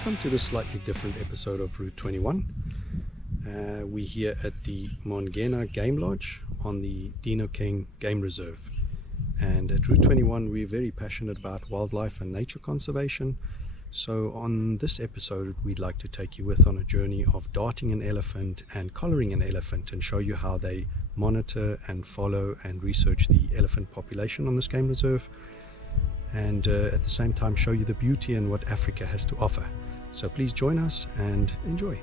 Welcome to this slightly different episode of Route 21. We're here at the Mongena Game Lodge on the Dino King Game Reserve. And at Route 21 we're very passionate about wildlife and nature conservation. So on this episode we'd like to take you on a journey of darting an elephant and collaring an elephant and show you how they monitor and follow and research the elephant population on this game reserve, and at the same time show you the beauty and what Africa has to offer. So please join us and enjoy.